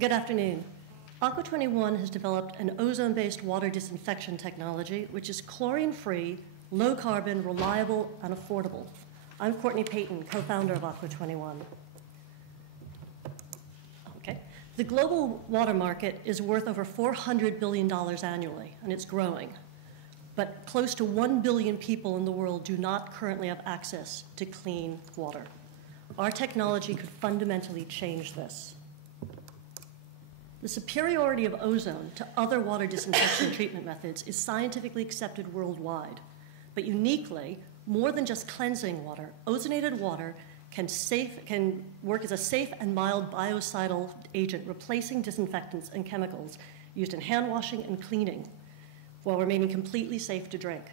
Good afternoon. Aqua21 has developed an ozone-based water disinfection technology which is chlorine-free, low-carbon, reliable, and affordable. I'm Courtney Payton, co-founder of Aqua21. Okay. The global water market is worth over $400 billion annually, and it's growing. But close to 1 billion people in the world do not currently have access to clean water. Our technology could fundamentally change this. The superiority of ozone to other water disinfection treatment methods is scientifically accepted worldwide. But uniquely, more than just cleansing water, ozonated water can work as a safe and mild biocidal agent, replacing disinfectants and chemicals used in hand washing and cleaning, while remaining completely safe to drink.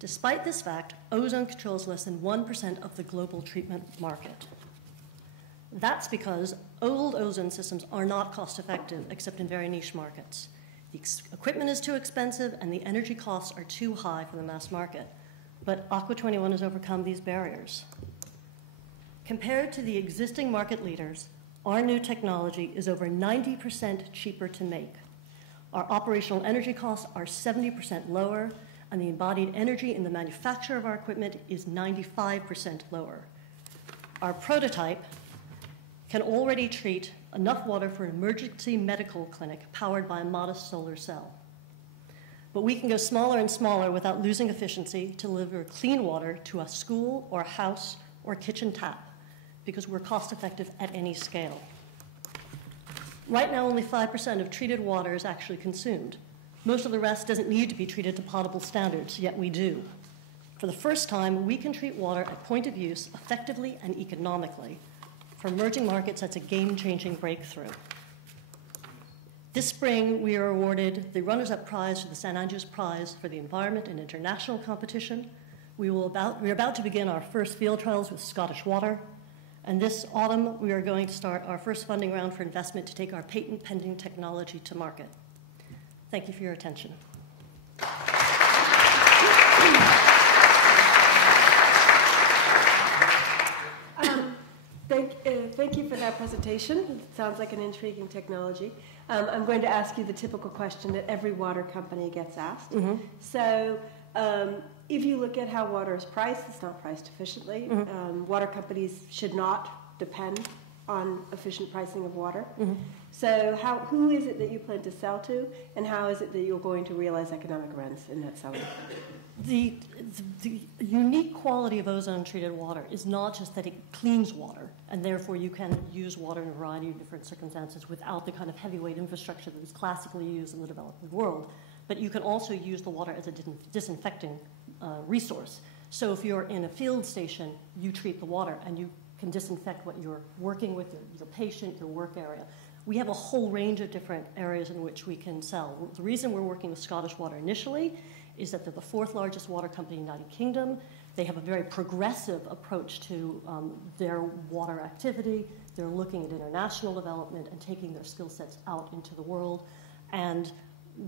Despite this fact, ozone controls less than 1% of the global treatment market. That's because old ozone systems are not cost-effective, except in very niche markets. The equipment is too expensive, and the energy costs are too high for the mass market. But Aqua21 has overcome these barriers. Compared to the existing market leaders, our new technology is over 90% cheaper to make. Our operational energy costs are 70% lower, and the embodied energy in the manufacture of our equipment is 95% lower. Our prototype can already treat enough water for an emergency medical clinic powered by a modest solar cell. But we can go smaller and smaller without losing efficiency to deliver clean water to a school or a house or a kitchen tap, because we're cost effective at any scale. Right now, only 5% of treated water is actually consumed. Most of the rest doesn't need to be treated to potable standards, yet we do. For the first time, we can treat water at point of use effectively and economically. For emerging markets, that's a game-changing breakthrough. This spring, we are awarded the runners-up prize for the St. Andrews Prize for the Environment and International Competition. We're about to begin our first field trials with Scottish Water. And this autumn, we are going to start our first funding round for investment to take our patent-pending technology to market. Thank you for your attention. Thank you for that presentation. It sounds like an intriguing technology. I'm going to ask you the typical question that every water company gets asked. Mm-hmm. So if you look at how water is priced, it's not priced efficiently. Mm-hmm. Water companies should not depend on efficient pricing of water. Mm-hmm. So who is it that you plan to sell to, and how is it that you're going to realize economic rents in that selling? The unique quality of ozone-treated water is not just that it cleans water, and therefore you can use water in a variety of different circumstances without the kind of heavyweight infrastructure that is classically used in the developing world, but you can also use the water as a disinfecting resource. So if you're in a field station, you treat the water, and you can disinfect what you're working with, your patient, your work area. We have a whole range of different areas in which we can sell. The reason we're working with Scottish Water initially is that they're the fourth largest water company in the United Kingdom. They have a very progressive approach to their water activity. They're looking at international development and taking their skill sets out into the world. And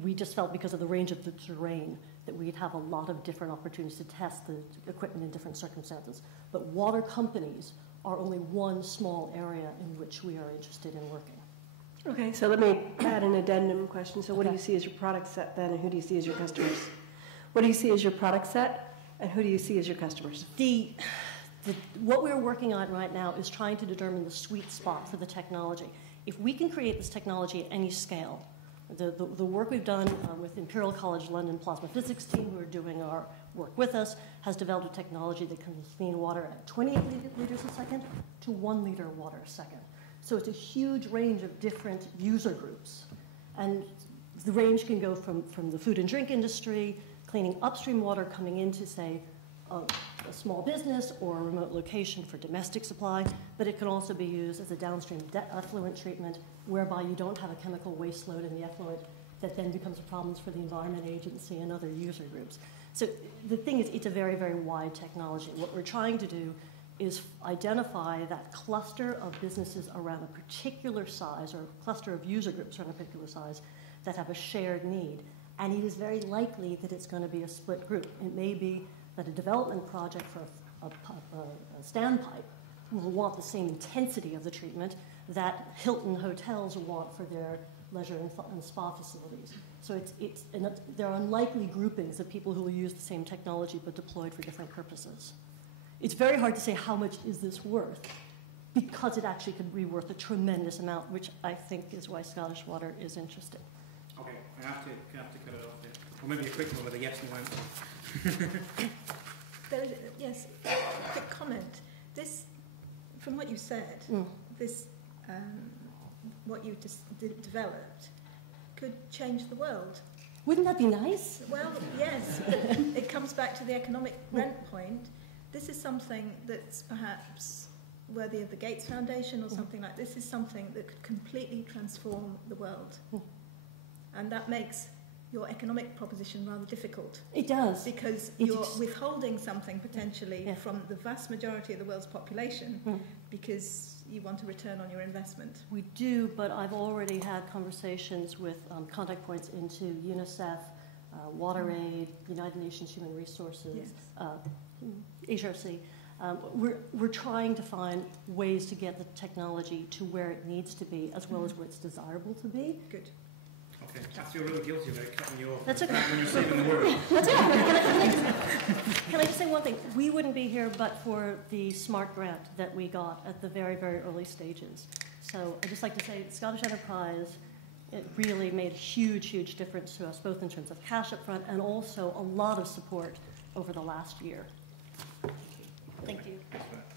we just felt, because of the range of the terrain, that we'd have a lot of different opportunities to test the equipment in different circumstances. But water companies are only one small area in which we are interested in working. Okay, so let me add an addendum question. So what do you see as your product set then, and who do you see as your customers? What do you see as your product set, and who do you see as your customers? What we're working on right now is trying to determine the sweet spot for the technology. If we can create this technology at any scale, the work we've done with Imperial College London plasma physics team, who are doing our work with us, has developed a technology that can clean water at 28 liters a second to 1 liter of water a second. So it's a huge range of different user groups. And the range can go from the food and drink industry, cleaning upstream water coming into, say, a small business or a remote location for domestic supply, but it can also be used as a downstream effluent treatment, whereby you don't have a chemical waste load in the effluent that then becomes problems for the Environment Agency and other user groups. So the thing is, it's a very, very wide technology. What we're trying to do is identify that cluster of businesses around a particular size, or a cluster of user groups around a particular size, that have a shared need. And it is very likely that it's going to be a split group. It may be that a development project for a standpipe will want the same intensity of the treatment that Hilton hotels want for their leisure and spa facilities. So there are unlikely groupings of people who will use the same technology but deployed for different purposes. It's very hard to say how much is this worth, because it actually could be worth a tremendous amount, which I think is why Scottish Water is interested. Okay, I have to cut it off there. Or maybe a quick one with a yes no answer. Yes, quick comment. This, from what you said, this, what you developed could change the world. Wouldn't that be nice? Well, yes, but it comes back to the economic rent point. This is something that's perhaps worthy of the Gates Foundation or something like this. Is something that could completely transform the world. And that makes your economic proposition rather difficult. It does. Because you're withholding something potentially from the vast majority of the world's population because you want a return on your investment. We do, but I've already had conversations with contact points into UNICEF, WaterAid, United Nations Human Resources, HRC. We're trying to find ways to get the technology to where it needs to be, as well as where it's desirable to be. Good. Okay, I feel really guilty about cutting you off. That's okay. When you're saving the world. That's okay. Can I just say one thing? We wouldn't be here but for the SMART grant that we got at the very, very early stages. So I'd just like to say Scottish Enterprise, it really made a huge, huge difference to us, both in terms of cash up front and also a lot of support over the last year. Thank you. Thanks for that.